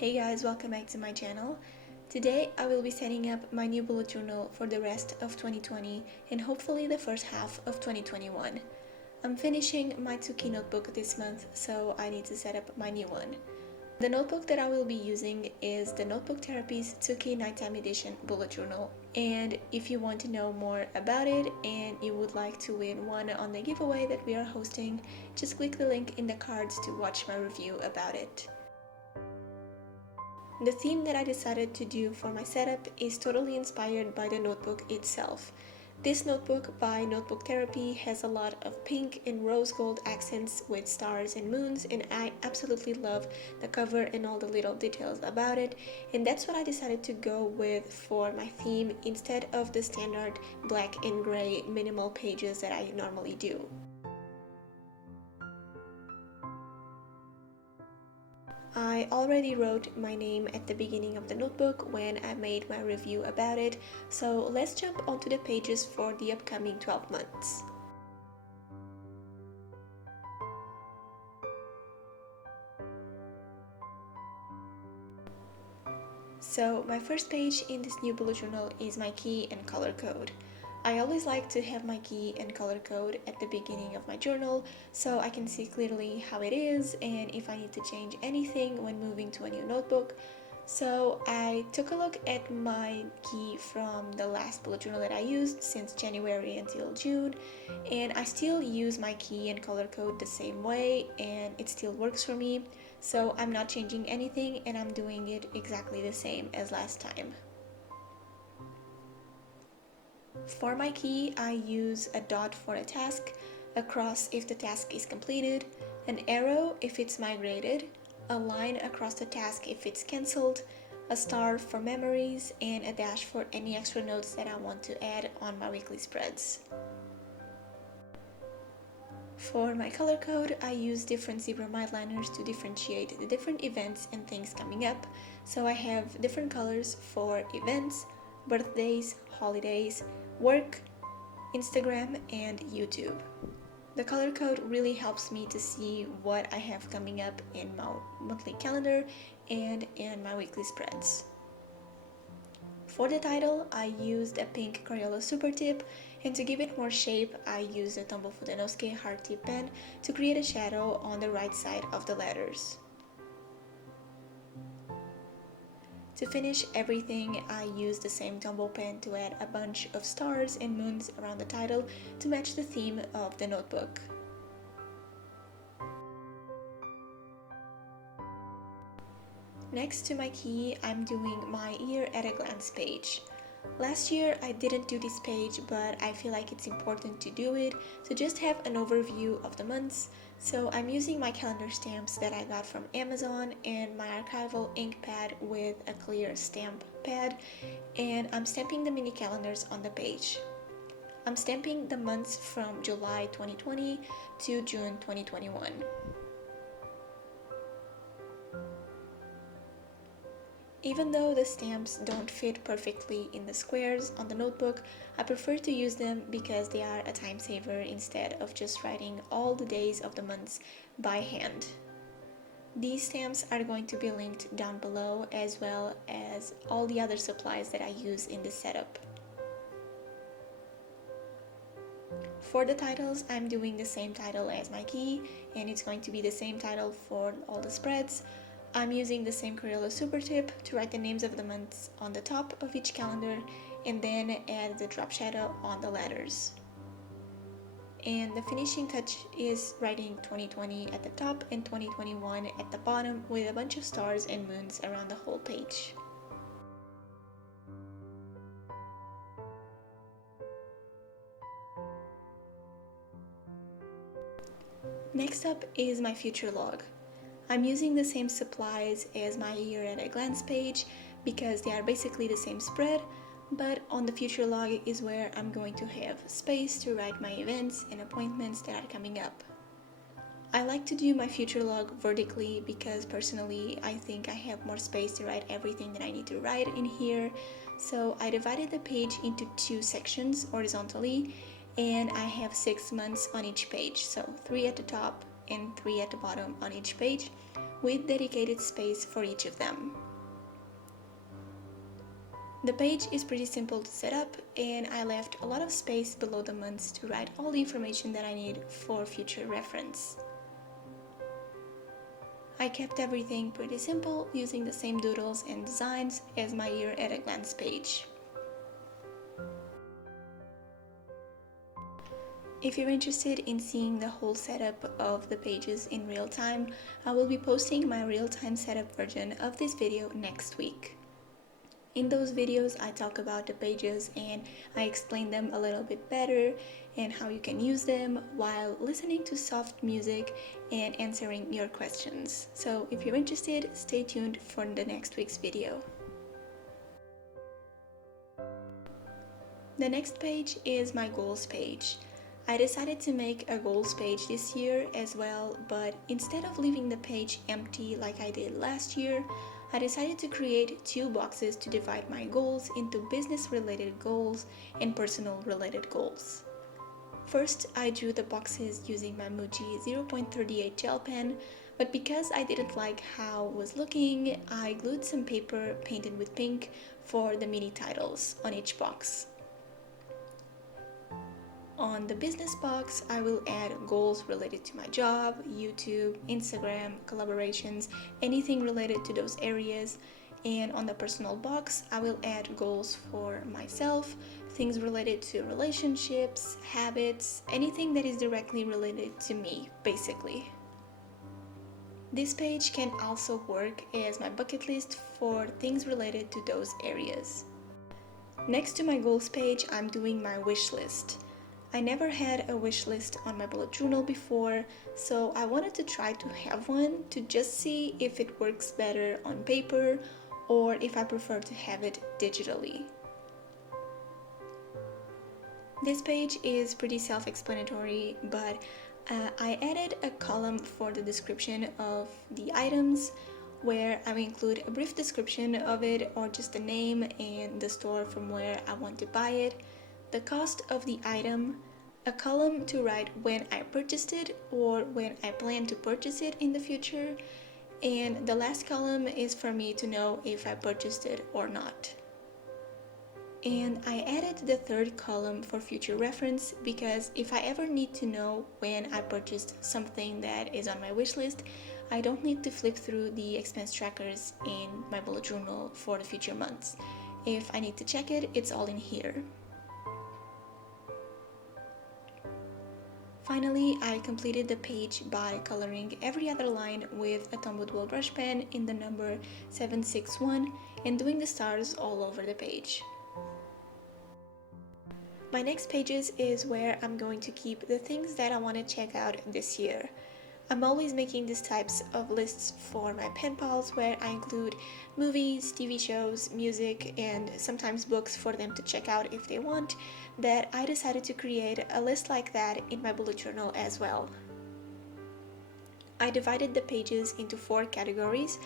Hey guys, welcome back to my channel. Today I will be setting up my new bullet journal for the rest of 2020 and hopefully the first half of 2021. I'm finishing my 2-key notebook this month, so I need to set up my new one. The notebook that I will be using is the Notebook Therapy's 2-key Nighttime Edition bullet journal. And if you want to know more about it and you would like to win one on the giveaway that we are hosting, just click the link in the cards to watch my review about it. The theme that I decided to do for my setup is totally inspired by the notebook itself. This notebook by Notebook Therapy has a lot of pink and rose gold accents with stars and moons, and I absolutely love the cover and all the little details about it, and that's what I decided to go with for my theme instead of the standard black and gray minimal pages that I normally do. I already wrote my name at the beginning of the notebook when I made my review about it, so let's jump onto the pages for the upcoming 12 months. So my first page in this new bullet journal is my key and color code. I always like to have my key and color code at the beginning of my journal so I can see clearly how it is and if I need to change anything when moving to a new notebook. So I took a look at my key from the last bullet journal that I used since January until June, and I still use my key and color code the same way and it still works for me. So I'm not changing anything and I'm doing it exactly the same as last time. For my key, I use a dot for a task, a cross if the task is completed, an arrow if it's migrated, a line across the task if it's cancelled, a star for memories, and a dash for any extra notes that I want to add on my weekly spreads. For my color code, I use different zebra mileliners to differentiate the different events and things coming up, so I have different colors for events, birthdays, holidays, work, Instagram, and YouTube. The color code really helps me to see what I have coming up in my monthly calendar and in my weekly spreads. For the title, I used a pink Crayola Super Tip, and to give it more shape, I used a Tombow Fudanowski hard tip pen to create a shadow on the right side of the letters. To finish everything, I used the same Tombow pen to add a bunch of stars and moons around the title to match the theme of the notebook. Next to my key, I'm doing my year at a glance page. Last year I didn't do this page, but I feel like it's important to do it to just have an overview of the months. So I'm using my calendar stamps that I got from Amazon and my archival ink pad with a clear stamp pad, and I'm stamping the mini calendars on the page. I'm stamping the months from July 2020 to June 2021. Even though the stamps don't fit perfectly in the squares on the notebook, I prefer to use them because they are a time saver instead of just writing all the days of the months by hand. These stamps are going to be linked down below, as well as all the other supplies that I use in this setup. For the titles, I'm doing the same title as my key, and it's going to be the same title for all the spreads. I'm using the same Crayola Super Tip to write the names of the months on the top of each calendar and then add the drop shadow on the letters. And the finishing touch is writing 2020 at the top and 2021 at the bottom with a bunch of stars and moons around the whole page. Next up is my future log. I'm using the same supplies as my year at a glance page because they are basically the same spread, but on the future log is where I'm going to have space to write my events and appointments that are coming up. I like to do my future log vertically because personally I think I have more space to write everything that I need to write in here, so I divided the page into 2 sections horizontally, and I have 6 months on each page, so 3 at the top and 3 at the bottom on each page, with dedicated space for each of them. The page is pretty simple to set up, and I left a lot of space below the months to write all the information that I need for future reference. I kept everything pretty simple, using the same doodles and designs as my year at a glance page. If you're interested in seeing the whole setup of the pages in real time, I will be posting my real-time setup version of this video next week. In those videos, I talk about the pages and I explain them a little bit better and how you can use them while listening to soft music and answering your questions. So if you're interested, stay tuned for the next week's video. The next page is my goals page. I decided to make a goals page this year as well, but instead of leaving the page empty like I did last year, I decided to create 2 boxes to divide my goals into business-related goals and personal-related goals. First, I drew the boxes using my Muji 0.38 gel pen, but because I didn't like how it was looking, I glued some paper painted with pink for the mini titles on each box. On the business box, I will add goals related to my job, YouTube, Instagram, collaborations, anything related to those areas. And on the personal box, I will add goals for myself, things related to relationships, habits, anything that is directly related to me, basically. This page can also work as my bucket list for things related to those areas. Next to my goals page, I'm doing my wish list. I never had a wish list on my bullet journal before, so I wanted to try to have one to just see if it works better on paper or if I prefer to have it digitally. This page is pretty self-explanatory, but I added a column for the description of the items where I will include a brief description of it or just the name and the store from where I want to buy it, the cost of the item, a column to write when I purchased it or when I plan to purchase it in the future, and the last column is for me to know if I purchased it or not. And I added the third column for future reference because if I ever need to know when I purchased something that is on my wish list, I don't need to flip through the expense trackers in my bullet journal for the future months. If I need to check it, it's all in here. Finally, I completed the page by coloring every other line with a Tombow dual brush pen in the number 761 and doing the stars all over the page. My next pages is where I'm going to keep the things that I want to check out this year. I'm always making these types of lists for my pen pals where I include movies, TV shows, music, and sometimes books for them to check out if they want, that I decided to create a list like that in my bullet journal as well. I divided the pages into 4 categories: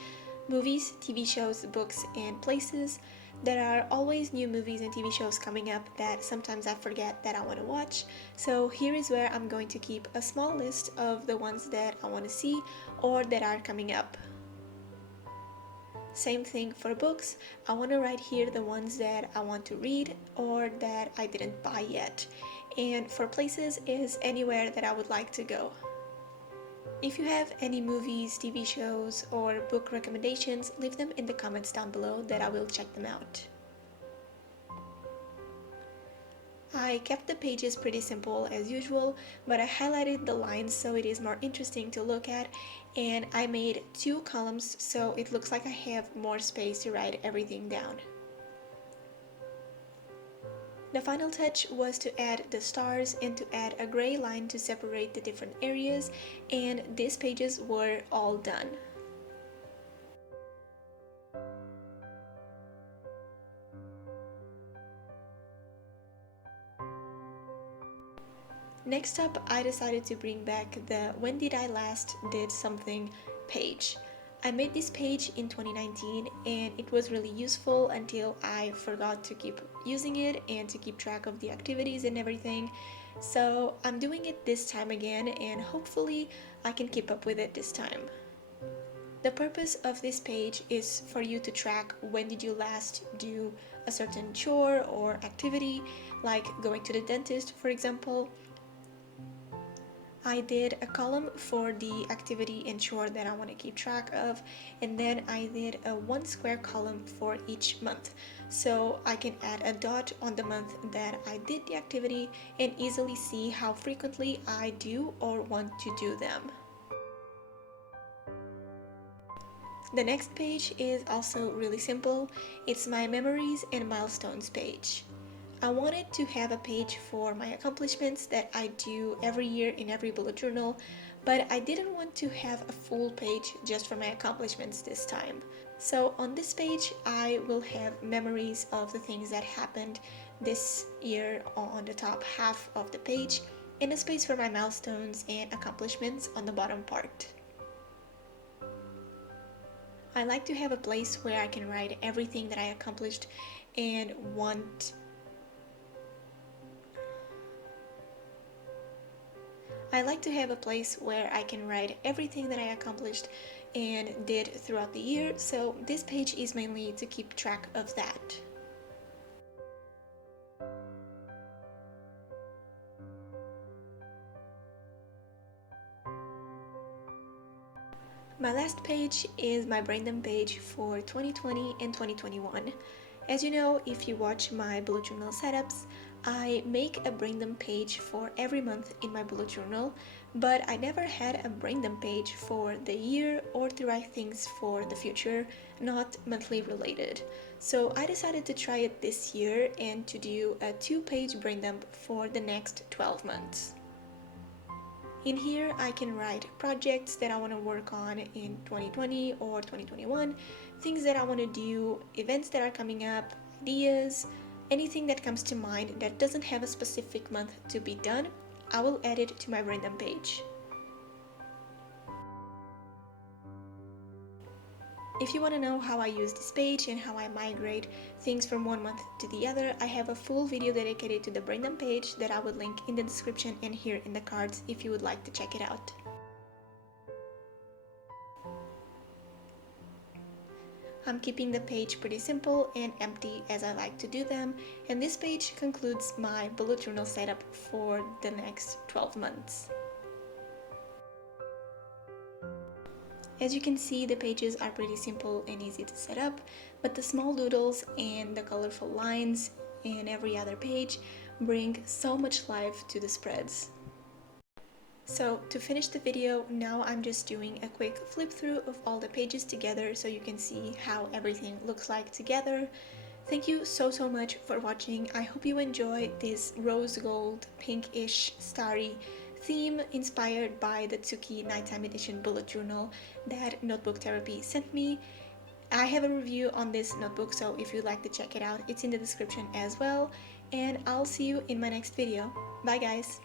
movies, TV shows, books, and places. There are always new movies and TV shows coming up that sometimes I forget that I want to watch, so here is where I'm going to keep a small list of the ones that I want to see or that are coming up. Same thing for books. I want to write here the ones that I want to read or that I didn't buy yet. And for places is anywhere that I would like to go. If you have any movies, TV shows, or book recommendations, leave them in the comments down below that I will check them out. I kept the pages pretty simple as usual, but I highlighted the lines so it is more interesting to look at, and I made 2 columns so it looks like I have more space to write everything down. The final touch was to add the stars and to add a gray line to separate the different areas, and these pages were all done. Next up, I decided to bring back the When Did I Last Did Something page. I made this page in 2019 and it was really useful until I forgot to keep using it and to keep track of the activities and everything. So I'm doing it this time again and hopefully I can keep up with it this time. The purpose of this page is for you to track when did you last do a certain chore or activity, like going to the dentist, for example. I did a column for the activity and chore that I want to keep track of, and then I did a 1 square column for each month, so I can add a dot on the month that I did the activity and easily see how frequently I do or want to do them. The next page is also really simple. It's my memories and milestones page. I wanted to have a page for my accomplishments that I do every year in every bullet journal, but I didn't want to have a full page just for my accomplishments this time. So on this page, I will have memories of the things that happened this year on the top half of the page, and a space for my milestones and accomplishments on the bottom part. I like to have a place where I can write everything that I accomplished and accomplished and did throughout the year, so this page is mainly to keep track of that. My last page is my brain dump page for 2020 and 2021. As you know, if you watch my bullet journal setups, I make a brain dump page for every month in my bullet journal, but I never had a brain dump page for the year or to write things for the future, not monthly related. So I decided to try it this year and to do a 2-page brain dump for the next 12 months. In here, I can write projects that I want to work on in 2020 or 2021, things that I want to do, events that are coming up, ideas, anything that comes to mind that doesn't have a specific month to be done, I will add it to my brain dump page. If you want to know how I use this page and how I migrate things from one month to the other, I have a full video dedicated to the brain dump page that I would link in the description and here in the cards if you would like to check it out. I'm keeping the page pretty simple and empty as I like to do them, and this page concludes my bullet journal setup for the next 12 months. As you can see, the pages are pretty simple and easy to set up, but the small doodles and the colorful lines in every other page bring so much life to the spreads. So to finish the video, now I'm just doing a quick flip through of all the pages together so you can see how everything looks like together. Thank you so much for watching. I hope you enjoyed this rose gold, pinkish, starry theme inspired by the Tsuki Nighttime Edition bullet journal that Notebook Therapy sent me. I have a review on this notebook, so if you'd like to check it out, it's in the description as well. And I'll see you in my next video. Bye guys!